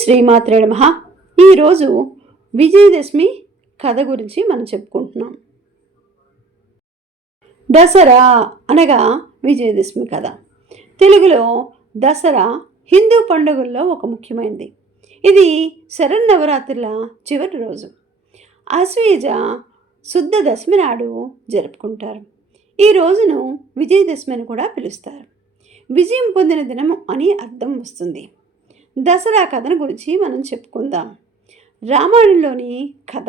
శ్రీమాత్రే నమ. ఈరోజు విజయదశమి కథ గురించి మనం చెప్పుకుంటున్నాం. దసరా అనగా విజయదశమి కథ. తెలుగులో దసరా హిందూ పండుగల్లో ఒక ముఖ్యమైనది. ఇది శరన్నవరాత్రుల చివరి రోజు. అశ్వేజ శుద్ధ దశమి నాడు జరుపుకుంటారు. ఈ రోజును విజయదశమి అని కూడా పిలుస్తారు. విజయం పొందిన దినము అని అర్థం వస్తుంది. దసరా కథను గురించి మనం చెప్పుకుందాం. రామాయణంలోని కథ.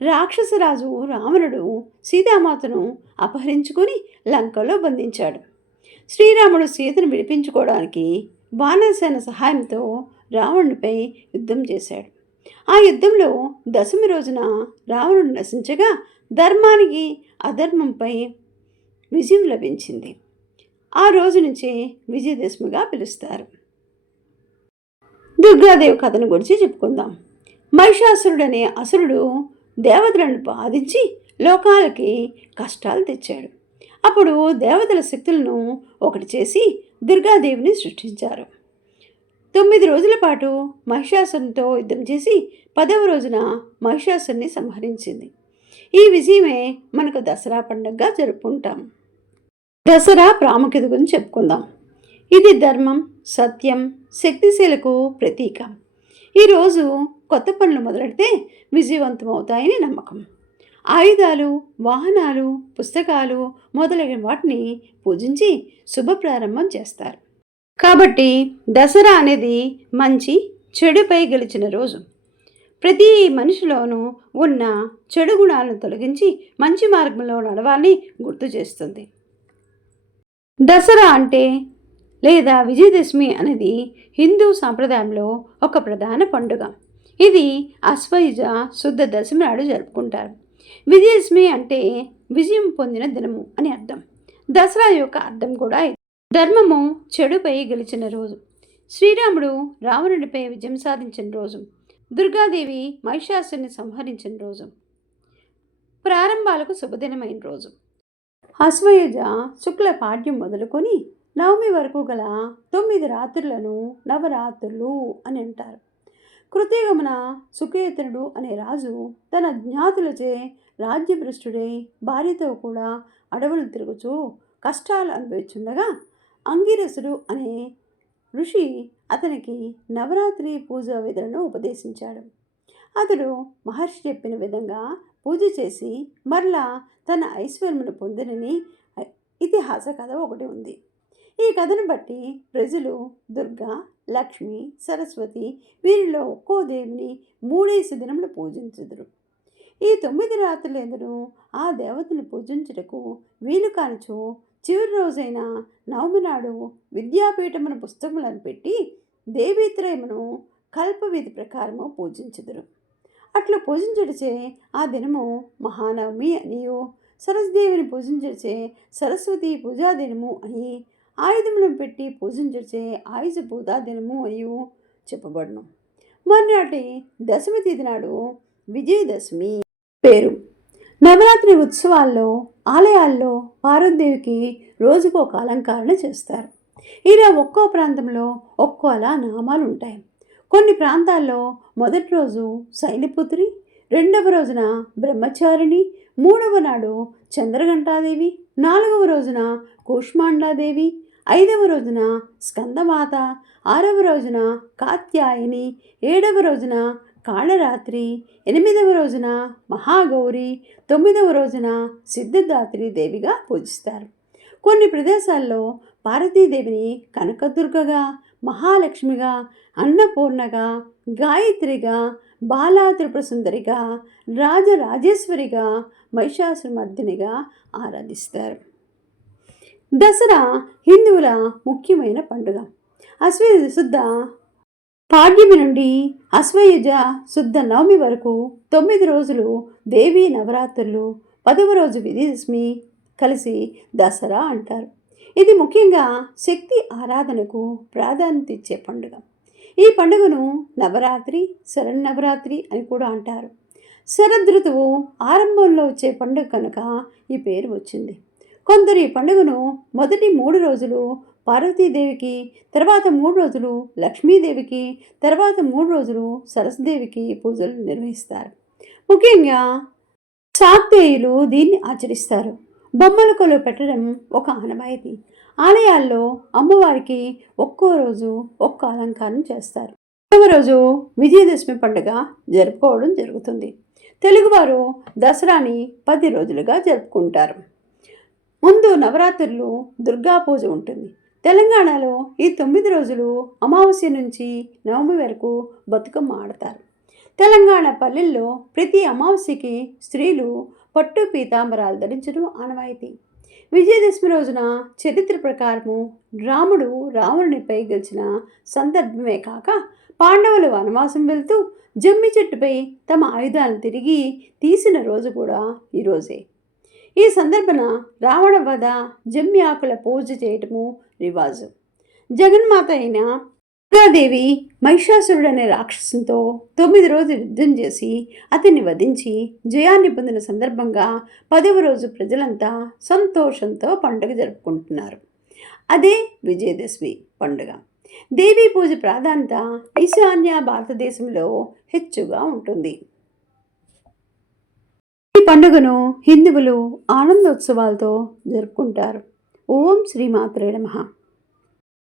రాక్షసరాజు రావణుడు సీతామాతను అపహరించుకొని లంకలో బంధించాడు. శ్రీరాముడు సీతను విడిపించుకోవడానికి బాణసేన సహాయంతో రావణునిపై యుద్ధం చేశాడు. ఆ యుద్ధంలో దశమి రోజున రావణుడు నశించగా ధర్మానికి అధర్మంపై విజయం లభించింది. ఆ రోజు నుంచే విజయదశమిగా పిలుస్తారు. దుర్గాదేవి కథను గురించి చెప్పుకుందాం. మహిషాసురుడు అనే అసురుడు దేవతలను బాధించి లోకాలకి కష్టాలు తెచ్చాడు. అప్పుడు దేవతల శక్తులను ఒకటి చేసి దుర్గాదేవిని సృష్టించారు. తొమ్మిది రోజుల పాటు మహిషాసురునితో యుద్ధం చేసి పదవ రోజున మహిషాసురుని సంహరించింది. ఈ విజయమే మనకు దసరా పండుగగా జరుపుకుంటాం. దసరా ప్రాముఖ్యత గురించి చెప్పుకుందాం. ఇది ధర్మం సత్యం శక్తిశీలకు ప్రతీక. ఈరోజు కొత్త పనులు మొదలెడితే విజయవంతం అవుతాయని నమ్మకం. ఆయుధాలు వాహనాలు పుస్తకాలు మొదలైన వాటిని పూజించి శుభ ప్రారంభం చేస్తారు. కాబట్టి దసరా అనేది మంచి చెడుపై గెలిచిన రోజు. ప్రతి మనిషిలోనూ ఉన్న చెడు గుణాలను తొలగించి మంచి మార్గంలో నడవాలని గుర్తు చేస్తుంది. దసరా అంటే లేదా విజయదశమి అనేది హిందూ సాంప్రదాయంలో ఒక ప్రధాన పండుగ. ఇది అశ్వయుజ శుద్ధ దశమి నాడు జరుపుకుంటారు. విజయదశమి అంటే విజయం పొందిన దినము అని అర్థం. దసరా యొక్క అర్థం కూడా ఇది. ధర్మము చెడుపై గెలిచిన రోజు. శ్రీరాముడు రావణుడిపై విజయం సాధించిన రోజు. దుర్గాదేవి మహిషాసుని సంహరించిన రోజు. ప్రారంభాలకు శుభదినమైన రోజు. అశ్వయుజ శుక్ల పాడ్యం మొదలుకొని నవమి వరకు గల తొమ్మిది రాత్రులను నవరాత్రులు అని అంటారు. కృతిగమన సుకేతనుడు అనే రాజు తన జ్ఞాతులచే రాజ్యభ్రష్టుడై భార్యతో కూడా అడవులు తిరుగుచూ కష్టాలు అనుభవించుండగా అంగిరసుడు అనే ఋషి అతనికి నవరాత్రి పూజా విధులను ఉపదేశించాడు. అతడు మహర్షి చెప్పిన విధంగా పూజ చేసి మరలా తన ఐశ్వర్యమును పొందినని ఇతిహాస కథ ఒకటి ఉంది. ఈ కథను బట్టి ప్రజలు దుర్గా లక్ష్మి సరస్వతి వీరిలో ఒక్కో దేవిని మూడేసి దినములు పూజించుదురు. ఈ తొమ్మిది రాత్రులందరూ ఆ దేవతను పూజించుటకు వీలు కానిచో చివరి రోజైన నవమి నాడు విద్యాపీఠమున పుస్తకములను పెట్టి దేవీత్రయమును కల్పవిధి ప్రకారము పూజించుదురు. అట్లా పూజించడిచే ఆ దినము మహానవమి అనియు సరస్దేవిని పూజించడిచే సరస్వతి పూజా దినము అని ఆయుధములను పెట్టి పూజించే ఆయుధ పూజా దినము అయ్యు చెప్పబడును. మర్నాటి దశమి తిథి నాడు విజయదశమి పేరు. నవరాత్రి ఉత్సవాల్లో ఆలయాల్లో పార్వదేవికి రోజుకు ఒక అలంకరణ చేస్తారు. ఇలా ఒక్కో ప్రాంతంలో ఒక్కో అలా నామాలు ఉంటాయి. కొన్ని ప్రాంతాల్లో మొదటి రోజు శైలిపుత్రి రెండవ రోజున బ్రహ్మచారిణి మూడవ నాడు చంద్రఘంటాదేవి నాలుగవ రోజున కూష్మాండాదేవి ఐదవ రోజున స్కందమాత ఆరవ రోజున కాత్యాయని ఏడవ రోజున కాళరాత్రి ఎనిమిదవ రోజున మహాగౌరి తొమ్మిదవ రోజున సిద్ధదాత్రి దేవిగా పూజిస్తారు. కొన్ని ప్రదేశాల్లో పార్వతీదేవిని కనకదుర్గగా మహాలక్ష్మిగా అన్నపూర్ణగా గాయత్రిగా బాలా త్రిపురసుందరిగా రాజరాజేశ్వరిగా మహిషాసురమర్దినిగా ఆరాధిస్తారు. దసరా హిందువుల ముఖ్యమైన పండుగ. అశ్వయుజ శుద్ధ పాడ్యమి నుండి అశ్వయుజ శుద్ధ నవమి వరకు తొమ్మిది రోజులు దేవీ నవరాత్రులు పదవ రోజు విజయదశమి కలిసి దసరా అంటారు. ఇది ముఖ్యంగా శక్తి ఆరాధనకు ప్రాధాన్యత ఇచ్చే పండుగ. ఈ పండుగను నవరాత్రి శరన్నవరాత్రి అని కూడా అంటారు. శరదృతువు ఆరంభంలో వచ్చే పండుగ కనుక ఈ పేరు వచ్చింది. కొందరు ఈ పండుగను మొదటి మూడు రోజులు పార్వతీదేవికి తర్వాత మూడు రోజులు లక్ష్మీదేవికి తర్వాత మూడు రోజులు సరస్వదేవికి పూజలు నిర్వహిస్తారు. ముఖ్యంగా శాక్తేయులు దీన్ని ఆచరిస్తారు. బొమ్మల కొలు పెట్టడం ఒక ఆనవాయితీ. ఆలయాల్లో అమ్మవారికి ఒక్కో రోజు ఒక్క అలంకారం చేస్తారు. రెండవ రోజు విజయదశమి పండుగ జరుపుకోవడం జరుగుతుంది. తెలుగువారు దసరాని పది రోజులుగా జరుపుకుంటారు. ముందు నవరాత్రులు దుర్గా పూజ ఉంటుంది. తెలంగాణలో ఈ తొమ్మిది రోజులు అమావాస్య నుంచి నవమి వరకు బతుకమ్మ ఆడతారు. తెలంగాణ పల్లెల్లో ప్రతి అమావాస్యకి స్త్రీలు పట్టు పీతాంబరాలు ధరించడం ఆనవాయితీ. విజయదశమి రోజున చరిత్ర ప్రకారము రాముడు రావణునిపై గెలిచిన సందర్భమే కాక పాండవులు వనవాసం వెళ్తూ జమ్మి చెట్టుపై తమ ఆయుధాలను తిరిగి తీసిన రోజు కూడా ఈరోజే ఈ సందర్భన రావణ వధ జమ్మి ఆకుల పూజ చేయటము రివాజు. జగన్మాత అయిన దుర్గాదేవి మహిషాసురుడనే రాక్షసుతో రాక్షసునితో తొమ్మిది రోజులు యుద్ధం చేసి అతన్ని వధించి జయాన్ని పొందిన సందర్భంగా పదవ రోజు ప్రజలంతా సంతోషంతో పండుగ జరుపుకుంటున్నారు. అదే విజయదశమి పండుగ. దేవీ పూజ ప్రాధాన్యత ఈశాన్య భారతదేశంలో హెచ్చుగా ఉంటుంది. ఈ పండుగను హిందువులు ఆనందోత్సవాలతో జరుపుకుంటారు. ఓం శ్రీమాత్రే నమః.